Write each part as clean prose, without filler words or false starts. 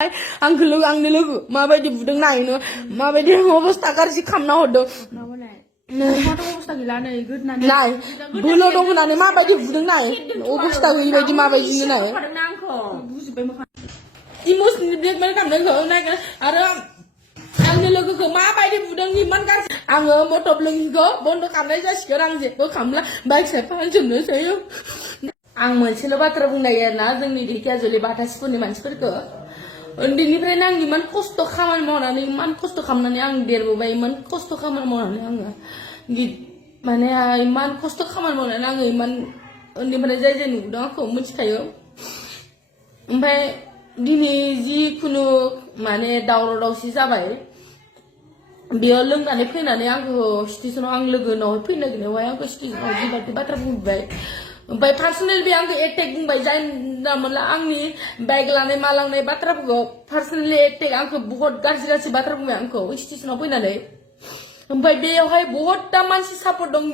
आंखौ लोगो आंनि लोगो माबायदि बुदों नायनो माबायदि अबस्था गाज्रि खालामना हरदों नाय बोलो दं होननानै माबायदि बुदों नाय अबस्था गैयि बायदि माबायदिनो नाय इमोसनेल ब्लेकमेल खालामदों नायगोन आरो आंनि लोगोखौ माबायदि बुदों इमान गाज्रि आङो मटर लोंङिखौ बन्द खालामनाय जासिगोन आं जेबो खालामला बाइक साइड फाहामजोबनोसै आं मोनसेल' बाथ्रा बुंनाय आरोना जोंनि ढेकियाजुलि बाथासिफोरनि मानसिफोरखौ उन्दैनिफ्रायनो आं इमान खस्थ' खामानि मावनानै इमान खस्थ' खालामनानै आं देरबोबाय इमान खस्थ' खामानि मावनानै आङो माने इमान खस्थ' खामानि मावनानै आङो इमान उन्दैनिफ्राय जाय जाय नुदों आंखौ मिथिखायो ओमफ्राय दिनै जिखुनु माने दावराव दावसि जाबाय बेयाव लोंनानै फैनानै आंखौ स्टेसनाव आं लोगोनाव फैनो नागिरनायावहाय आंखौ स्टेसनाव जिबायदि बाथ्रा बुंबाय ओमफ्राय पार्सनेल बे आंखौ एटेक बुंबाय जाय मोनला आंनि बाइक लानाय मा लांनाय बाथ्राफोरखौ पार्सनेलि एटेक आंखौ बहुत गाज्रि गाज्रि बाथ्रा बुंबाय आंखौ स्टेसनाव फैनानै ओमफ्राय बेयावहाय बहुतटा मानसि सापर्ट दं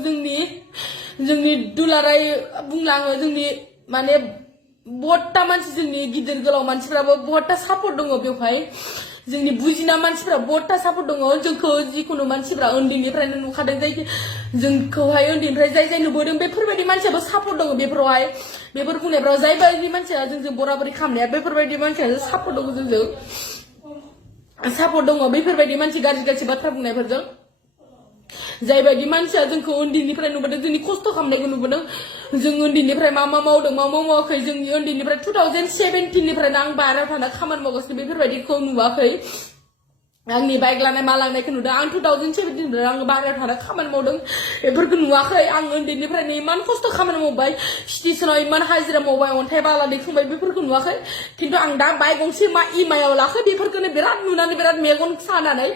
जोंनि दुलाराय बुंलाङो जोंनि माने बहुतटा मानसि जोंनि गिदिर गोलाव मानसिफ्राबो बहुतटा सापर्ट दङ बेवहाय जोंनि बुजिना मानसिफ्रा बहुतटा सापर्ट दङ जोंखौ जिखुनु मानसिफ्रा उन्दैनिफ्रायनो नुखादों जाय जोंखौहाय उन्दैनिफ्राय जाय जाय नुबोदों बेफोरबायदि मानसियाबो सापर्ट दङ बेफोरावहाय बेफोर बुंनायफ्राव जायबायदि मानसिया जोंजों बराबरि खालामनाया बेफोरबायदि मानसिया सापर्ट दङ जोंजों सापर्ट दङ बेफोरबायदि मानसि गाज्रि गाज्रि बाथ्रा बुंनायफोरजों जायबायदि मानसिया जोंखौ उन्दैनिफ्राय नुबोदों जोंनि खस्थ' खालामनायखौ नुबोदों जों उन्दैनिफ्राय मा मा मावदों मा मा मावाखै जोंनि उन्दैनिफ्राय 2017निफ्रायनो आं बाहेरायाव थाना खामानि मावगासिनो बेफोरबायदिखौ नुवाखै आंनि बाइक लानाय मा लांनायखौ नुदों आं 2017निफ्राय आं बाहेरायाव थाना खामानि मावदों बेफोरखौ नुवाखै आं उन्दैनिफ्रायनो इमान खस्थ' खामानि मावबाय स्टेसनाव इमान हाजिरा मावबाय अन्थाइ बाला दैखांबाय बेफोरखौ नुवाखै खिन्थु आं दा बाइक गंसे मा इमायाव लाखो बेफोरखौनो बिराद नुनानै बिराद मेगन सानानै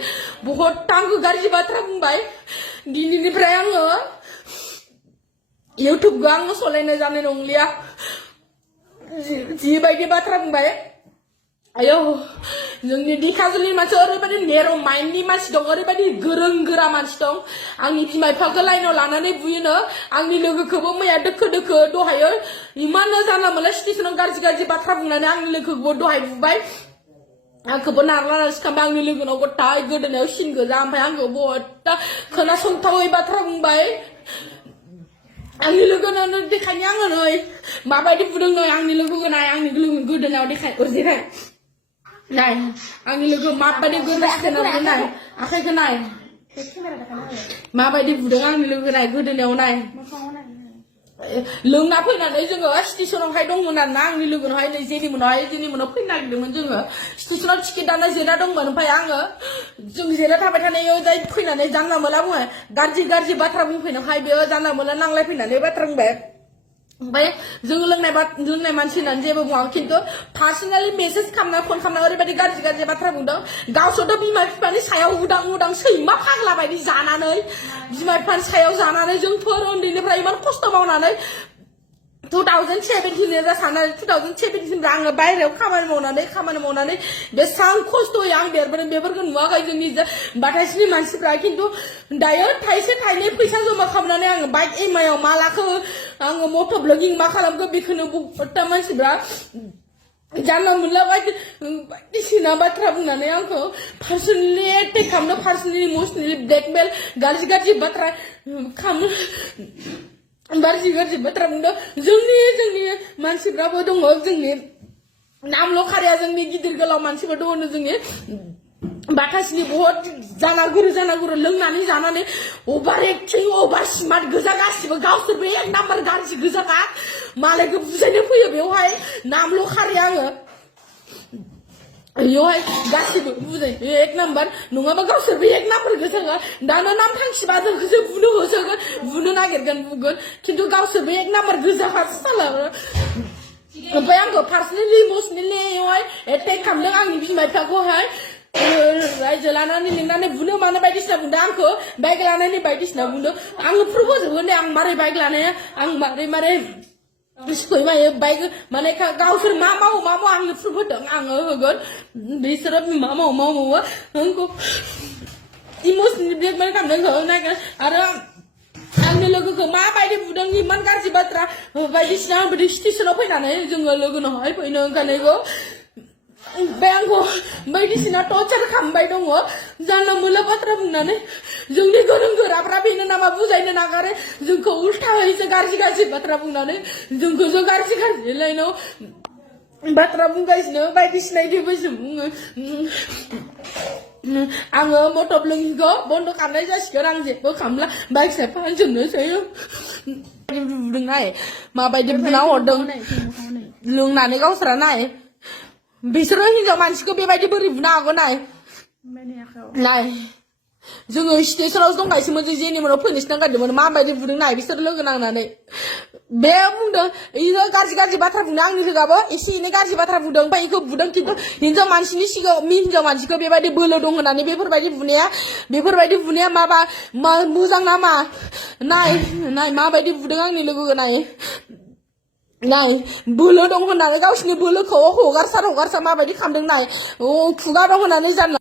बहुत आंखौ गाज्रि बाथ्रा बुंबाय दिनैनिफ्राय आङो इउटुबखौ आङो सलायनो जानाय नंलिया जिबायदि बाथ्रा बुंबाय आयौ जोंनि ढेकियाजुलिनि मानसि ओरैबायदि नेर' माइन्डनि मानसि दं ओरैबायदि गोरों गोरा मानसि दं आंनि बिमा बिफाखौ लाइनाव लानानै बुयोनो आंनि लोगोखौबो मैया दोखो दोखो दहायो इमाननो जानला मोनला स्टेसनाव गाज्रि गाज्रि बाथ्रा बुंनानै आंनि लोगोखौबो दहाय बुबाय आंखौबो नारला नारसि खालामबाय आंनि लोगोनाव गथाय गोदोनायाव सिन गोजा ओमफ्राय आंखौ बहुदटा खोनासंथावै बाथ्रा बुंबाय आंनि लोगोनावनो देखायनि आङो नै माबायदि बुदों नै आंनि लोगोखौ नाय आंनि लोगो गोदोनायाव देखाय देखाय नाय आंनि लोगो माबायदि गोदोनायाव नाय आखाइखौ नाय माबायदि बुदों आंनि लोगो नाय गोदोनायाव नाय लोंना फैनानै जोङो स्टेसनावहाय दंमोन आरोना आंनि लोगोनावहाय नै जेनिमोनाव फैनो नागिरदोंमोन जोङो स्टेसनाव टिकेट दाना जिरायना दंमोन ओमफ्राय आङो जों जिरायना थाबाय थानायाव जाय फैनानै जानला मोनला बुङो गाज्रि गाज्रि बाथ्रा बुंफैनायावहाय बेयो जानला मोनला नांलायफैनानै बाथ्रा बुंबाय ओमफ्राय जों लोंनाय मानसि होननानै जेबो बुङाखै खिन्थु पार्सनेलि मेसेज खालामना फन खालामना ओरैबायदि गाज्रि गाज्रि बाथ्रा बुंदों गावसोरथ' बिमा बिफानि सायाव उदां उदां सैमा फाग्ला बायदि जानानै बिमा बिफानि सायाव जानानै जोंफोर उन्दैनिफ्राय इमान खस्थ' मावनानै 2017 साननानै 2017 आङो बायहेरायाव खामानि मावनानै बेसेबां खस्थ'यै आं देरबोदों बेफोरखौ नुवाखै जोंनि बाथासिनि मानसिफ्रा खिन्थु दायो थाइसे थाइनै फैसा जमा खालामनानै आङो बाइक इएमआइआव मा लाखो आङो मटर ब्लगिं मा खालामखो बेखौनो बहुदटा मानसिफ्रा जानला मोनला बायदिसिना बाथ्रा बुंनानै आंखौ पार्सनेलि एटेक खालामनो पार्सनेलि इमोसनेलि ब्लेकमेल गाज्रि गाज्रि बाथ्रा खालामनो गाज्रि गाज्रि बाथ्रा बुंदों जोंनि मानसिफ्राबो दङ जोंनि नामल' खारिया जोंनि गिदिर गोलाव मानसिफोर दङ जोंनि बाथासिनि बहुत जानागुरु लोंनानै जानानै अभार एक्टिं अभार स्मार्ट गोजा गासिबो गावसोरबो एक नाम्बार गाज्रि गोजाखा मालायखौ बुजायनो फैयो बेवहाय नामल' खारिया आङो बेवहाय गासिबो बुजाय एक नाम्बार नङाबा गावसोरबो एक नाम्बार गोजाखा दानो नाम थांखिबा जोंखौसो बुनो होसोगोन बुनो नागिरगोन बुगोन खिन्थु गावसोरबो एक नाम्बार गोजाखा साला ओमफ्राय आंखौ पार्सनेलि इमोसनेलि एटेक खालामदों आंनि बिमा बिफाखौहाय रायजो लानानै लिंनानै बुनो मानो बायदिसिना बुंदों आंखौ बाइक लानायनि बायदिसिना बुंदों आङो प्रुफ होजोबगोन दे आं मारै बाइक लानाया आं मारै सैमायो बाइक माने गावसोर मा मावो आंनो प्रुफ होदों आङो होगोन बिसोरो मा मावो आंखौ इमोसनेलि ब्लेकमेल खालामदों नायगोन आरो आंनि लोगोखौ माबायदि बुदों इमान गाज्रि बाथ्रा बायदिसिना बिदि स्टेसनाव फैनानै जोङो लोगोनावहाय फैनो ओंखारनायखौ ओमफ्राय आंखौ बायदिसिना टर्चार खालामबाय दङ जानला मोनला बाथ्रा बुंनानै जोंनि गोरों गोराफ्रा बेनो नामा बुजायनो नागारो जोंखौ उल्थायैसो गाज्रि गाज्रि बाथ्रा बुंनानै जोंखौसो गाज्रि गाज्रि लाइनाव बाथ्रा बुंगासिनो बायदिसिना इदिबोसो बुङो आङो मटब लोङिखौ बन्द' खालामनाय जासिगोन आं जेबो खालामला बाइक साइड फाहामजोबनोसै बुदों नाय माबायदि बुना हरदों लोंनानै गावस्रा नाय बिसोरो हिनजाव मानसिखौ बेबायदि बोरै बुनो हागौ नाय नाय जोङो स्टेशनावसो दंगासिनोमोन जों जेनिमोनाव फैनोसो नांगारदोंमोन माबायदि बुदों नाय बिसोर लोगो नांनानै बे बुंदों इयो गाज्रि गाज्रि बाथ्रा बुंनो आंनि लोगोआबो एसे एनै गाज्रि बाथ्रा बुंदों ओमफ्राय इखौ बुदों खिन्थु हिनजाव मानसिनि सिगाङाव हिनजाव मानसिखौ बेबायदि बोलो दं होननानै बेफोरबायदि बुनाया माबा मोजां नामा नाय नाय माबायदि बुदों आंनि लोगोखौ नाय नाय बोलो दं होननानै गावसिनि बोलोखौ हगारसार माबायदि खालामदों नाय खुगा दं होननानै जानला